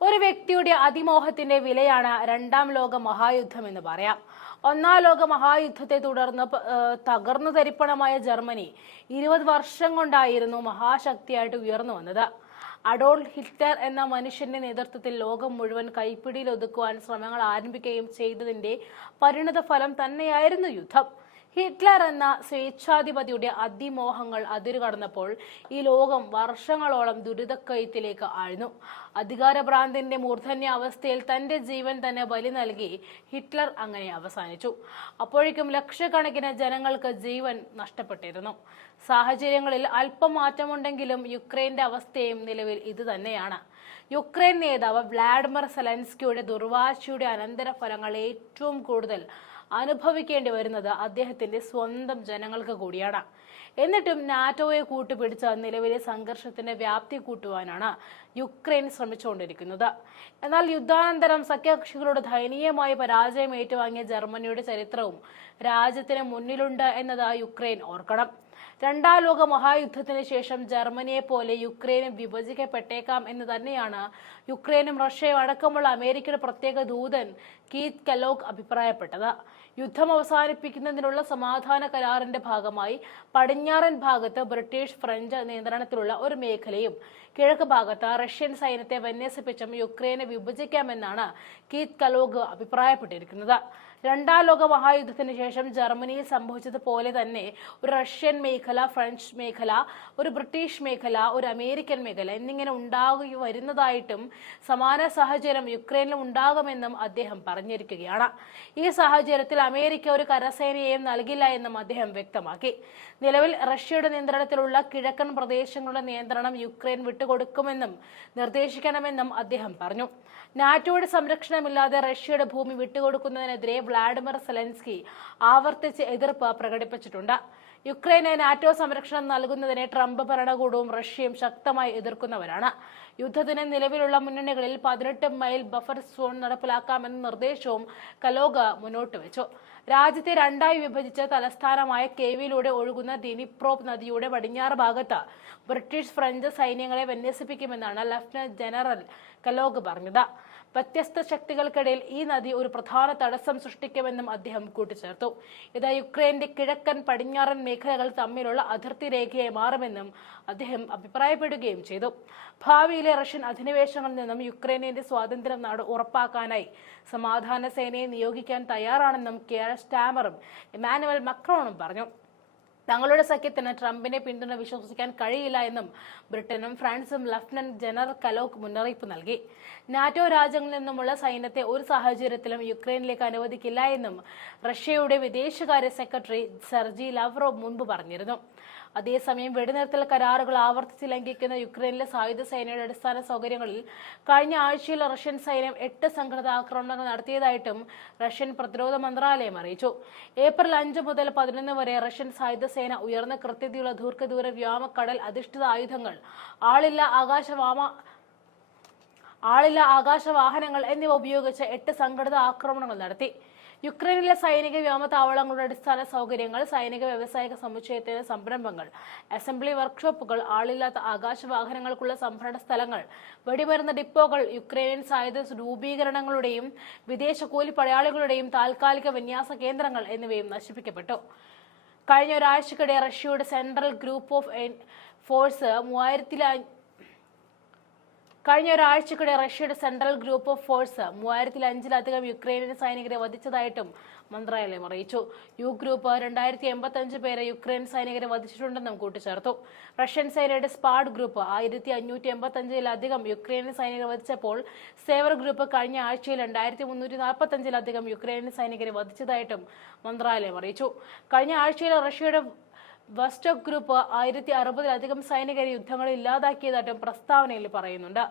ഒരു വ്യക്തിയുടെ അതിമോഹത്തിന്റെ വിലയാണ് രണ്ടാം ലോക മഹായുദ്ധം എന്ന് പറയാം. ഒന്നാം ലോക മഹായുദ്ധത്തെ തുടർന്ന് തകർന്നു തരിപ്പണമായ ജർമ്മനി 20 വർഷം കൊണ്ടായിരുന്നു മഹാശക്തിയായിട്ട് ഉയർന്നു വന്നത്. അഡോൾഫ് ഹിറ്റ്ലർ എന്ന മനുഷ്യന്റെ നേതൃത്വത്തിൽ ലോകം മുഴുവൻ കൈപ്പിടിയിൽ ഒതുക്കുവാൻ ശ്രമങ്ങൾ ആരംഭിക്കുകയും ചെയ്തതിന്റെ പരിണത ഫലം തന്നെയായിരുന്നു യുദ്ധം. ഹിറ്റ്ലർ എന്ന സ്വേച്ഛാധിപതിയുടെ അതിമോഹങ്ങൾ അതിരുകടന്നപ്പോൾ ഈ ലോകം വർഷങ്ങളോളം ദുരിതക്കയത്തിലേക്ക് ആഴ്ന്നു. അധികാരഭ്രാന്തിന്റെ മൂർധന്യ അവസ്ഥയിൽ തന്റെ ജീവൻ തന്നെ ബലി നൽകി ഹിറ്റ്ലർ അങ്ങനെ അവസാനിച്ചു. അപ്പോഴേക്കും ലക്ഷക്കണക്കിന് ജനങ്ങൾക്ക് ജീവൻ നഷ്ടപ്പെട്ടിരുന്നു. സാഹചര്യങ്ങളിൽ അല്പം മാറ്റമുണ്ടെങ്കിലും യുക്രൈന്റെ അവസ്ഥയും നിലവിൽ ഇത് തന്നെയാണ്. യുക്രൈൻ നേതാവ് വ്ളാഡിമിർ സെലൻസ്കിയുടെ ദുർവാശിയുടെ അനന്തരഫലങ്ങൾ ഏറ്റവും കൂടുതൽ അനുഭവിക്കേണ്ടി വരുന്നത് അദ്ദേഹത്തിന്റെ സ്വന്തം ജനങ്ങൾക്ക് കൂടിയാണ്. എന്നിട്ടും നാറ്റോയെ കൂട്ടുപിടിച്ച നിലവിലെ സംഘർഷത്തിന്റെ വ്യാപ്തി കൂട്ടുവാനാണ് യുക്രൈൻ ശ്രമിച്ചുകൊണ്ടിരിക്കുന്നത്. എന്നാൽ യുദ്ധാനന്തരം സഖ്യകക്ഷികളുടെ ദയനീയമായ പരാജയം ഏറ്റുവാങ്ങിയ ജർമ്മനിയുടെ ചരിത്രവും രാജ്യത്തിന് മുന്നിലുണ്ട് എന്നത് യുക്രൈൻ ഓർക്കണം. രണ്ടാം ലോക മഹായുദ്ധത്തിന് ശേഷം ജർമ്മനിയെ പോലെ യുക്രൈനും വിഭജിക്കപ്പെട്ടേക്കാം എന്ന് തന്നെയാണ് യുക്രൈനും റഷ്യയും അടക്കമുള്ള അമേരിക്കയുടെ പ്രത്യേക ദൂതൻ കീത്ത് കെല്ലോഗ് അഭിപ്രായപ്പെട്ടത്. യുദ്ധം അവസാനിപ്പിക്കുന്നതിനുള്ള സമാധാന കരാറിന്റെ ഭാഗമായി പടിഞ്ഞാറൻ ഭാഗത്ത് ബ്രിട്ടീഷ് ഫ്രഞ്ച് നിയന്ത്രണത്തിലുള്ള ഒരു മേഖലയും കിഴക്ക് ഭാഗത്ത് റഷ്യൻ സൈന്യത്തെ വിന്യസിപ്പിച്ചും യുക്രൈനെ വിഭജിക്കാമെന്നാണ് കീത്ത് കെല്ലോഗ് അഭിപ്രായപ്പെട്ടിരിക്കുന്നത്. രണ്ടാം ലോക മഹായുദ്ധത്തിന് ശേഷം ജർമ്മനിയിൽ സംഭവിച്ചതുപോലെ തന്നെ ഒരു റഷ്യൻ മേഖല, ഫ്രഞ്ച് മേഖല, ഒരു ബ്രിട്ടീഷ് മേഖല, ഒരു അമേരിക്കൻ മേഖല എന്നിങ്ങനെ ഉണ്ടാകി വരുന്നതായിട്ടും സമാന സാഹചര്യം യുക്രൈനിലും ഉണ്ടാകുമെന്നും അദ്ദേഹം പറഞ്ഞിരിക്കുകയാണ്. ഈ സാഹചര്യത്തിൽ അമേരിക്ക ഒരു കരസേനയെയും നൽകില്ല എന്നും അദ്ദേഹം വ്യക്തമാക്കി. നിലവിൽ റഷ്യയുടെ നിയന്ത്രണത്തിലുള്ള കിഴക്കൻ പ്രദേശങ്ങളുടെ നിയന്ത്രണം യുക്രൈൻ വിട്ടുകൊടുക്കുമെന്നും നിർദ്ദേശിക്കണമെന്നും അദ്ദേഹം പറഞ്ഞു. നാറ്റോയുടെ സംരക്ഷണമില്ലാതെ റഷ്യയുടെ ഭൂമി വിട്ടുകൊടുക്കുന്നതിനെതിരെ വ്ളാഡിമിർ സെലൻസ്കി ആവർത്തിച്ച് എതിർപ്പ് പ്രകടിപ്പിച്ചിട്ടുണ്ട്. യുക്രൈന് നാറ്റോ സംരക്ഷണം നൽകുന്നതിനെ ട്രംപ് ഭരണകൂടവും റഷ്യയും ശക്തമായി എതിർക്കുന്നവരാണ്. യുദ്ധത്തിന് നിലവിലുള്ള മുന്നണികളിൽ 18 മൈൽ ബഫർ സോൺ നടപ്പിലാക്കാമെന്ന നിർദ്ദേശവും കെല്ലോഗ് മുന്നോട്ട് വെച്ചു. രാജ്യത്തെ രണ്ടായി വിഭജിച്ച് തലസ്ഥാനമായ കേവിലൂടെ ഒഴുകുന്ന ഡിനിപ്രോപ് നദിയുടെ പടിഞ്ഞാറ് ഭാഗത്ത് ബ്രിട്ടീഷ് ഫ്രഞ്ച് സൈന്യങ്ങളെ വിന്യസിപ്പിക്കുമെന്നാണ് ലഫ്റ്റനന്റ് ജനറൽ കെല്ലോഗ് പറഞ്ഞത്. വ്യത്യസ്ത ശക്തികൾക്കിടയിൽ ഈ നദി ഒരു പ്രധാന തടസ്സം സൃഷ്ടിക്കുമെന്നും അദ്ദേഹം കൂട്ടിച്ചേർത്തു. ഇത് യുക്രൈന്റെ കിഴക്കൻ പടിഞ്ഞാറൻ മേഖലകൾ തമ്മിലുള്ള അതിർത്തി രേഖയായി മാറുമെന്നും അദ്ദേഹം അഭിപ്രായപ്പെടുകയും ചെയ്തു. ഭാവിയിലെ റഷ്യൻ അധിനിവേശങ്ങളിൽ നിന്നും യുക്രൈനിന്റെ സ്വാതന്ത്ര്യം ഉറപ്പാക്കാനായി സമാധാന സേനയെ നിയോഗിക്കാൻ തയ്യാറാണെന്നും കിയർ സ്റ്റാമറും ഇമാനുവൽ മക്രോണും പറഞ്ഞു. തങ്ങളുടെ സഖ്യത്തിന് ട്രംപിനെ പിന്തുണ വിശ്വസിക്കാൻ കഴിയില്ല എന്നും ബ്രിട്ടനും ഫ്രാൻസും ലഫ്റ്റനന്റ് ജനറൽ കെല്ലോഗ് മുന്നറിയിപ്പ് നൽകി. നാറ്റോ രാജ്യങ്ങളിൽ നിന്നുമുള്ള സൈന്യത്തെ ഒരു സാഹചര്യത്തിലും യുക്രൈനിലേക്ക് അനുവദിക്കില്ല എന്നും റഷ്യയുടെ വിദേശകാര്യ സെക്രട്ടറി സെർജി ലാവ്റോവ് മുൻപ് പറഞ്ഞിരുന്നു. അതേസമയം വെടിനിർത്തൽ കരാറുകൾ ആവർത്തിച്ച് ലംഘിക്കുന്ന യുക്രൈനിലെ സായുധ സേനയുടെ അടിസ്ഥാന സൗകര്യങ്ങളിൽ കഴിഞ്ഞ ആഴ്ചയിൽ റഷ്യൻ സൈന്യം 8 സംഘടിത ആക്രമണങ്ങൾ നടത്തിയതായിട്ടും റഷ്യൻ പ്രതിരോധ മന്ത്രാലയം അറിയിച്ചു. ഏപ്രിൽ 5 മുതൽ 11 വരെ റഷ്യൻ സായുധ സേന ഉയർന്ന കൃത്യതയുള്ള ദീർഘദൂര വ്യോമ കടൽ അധിഷ്ഠിത ആയുധങ്ങൾ, ആളില്ല ആകാശവാഹനങ്ങൾ എന്നിവ ഉപയോഗിച്ച് 8 സംഘടിത ആക്രമണങ്ങൾ നടത്തി. യുക്രൈനിലെ സൈനിക വ്യോമതാവളങ്ങളുടെ അടിസ്ഥാന സൗകര്യങ്ങൾ, സൈനിക വ്യാവസായിക സമുച്ചയത്തിന്റെ സംരംഭങ്ങൾ, അസംബ്ലി വർക്ക്ഷോപ്പുകൾ, ആളില്ലാത്ത ആകാശവാഹനങ്ങൾക്കുള്ള സംഭരണ സ്ഥലങ്ങൾ, വെടിമരുന്ന് ഡിപ്പോകൾ, യുക്രൈനിയൻ സായുധ രൂപീകരണങ്ങളുടെയും വിദേശ കൂലി പടയാളികളുടെയും താൽക്കാലിക വിന്യാസ കേന്ദ്രങ്ങൾ എന്നിവയും നശിപ്പിക്കപ്പെട്ടു. കഴിഞ്ഞ ഒരാഴ്ചക്കിടെ റഷ്യയുടെ സെൻട്രൽ ഗ്രൂപ്പ് ഓഫ് ഫോഴ്സ് 3005-ലധികം യുക്രൈനിയൻ സൈനികരെ വധിച്ചതായിട്ടും മന്ത്രാലയം അറിയിച്ചു. യു ഗ്രൂപ്പ് 2085 പേരെ യുക്രൈൻ സൈനികരെ വധിച്ചിട്ടുണ്ടെന്നും കൂട്ടിച്ചേർത്തു. റഷ്യൻ സേനയുടെ സ്പാഡ് ഗ്രൂപ്പ് 1585-ലധികം യുക്രൈനിയൻ സൈനികരെ വധിച്ചപ്പോൾ സേവർ ഗ്രൂപ്പ് കഴിഞ്ഞ ആഴ്ചയിൽ 2345-ലധികം യുക്രൈനിയൻ സൈനികരെ വധിച്ചതായിട്ടും മന്ത്രാലയം അറിയിച്ചു. കഴിഞ്ഞ ആഴ്ചയിൽ റഷ്യയുടെ വസ്റ്റോക്ക് ഗ്രൂപ്പ് 1060-ലധികം സൈനികരെ യുദ്ധങ്ങളിൽ ഇല്ലാതാക്കിയതായിട്ടും പ്രസ്താവനയിൽ പറയുന്നുണ്ട്.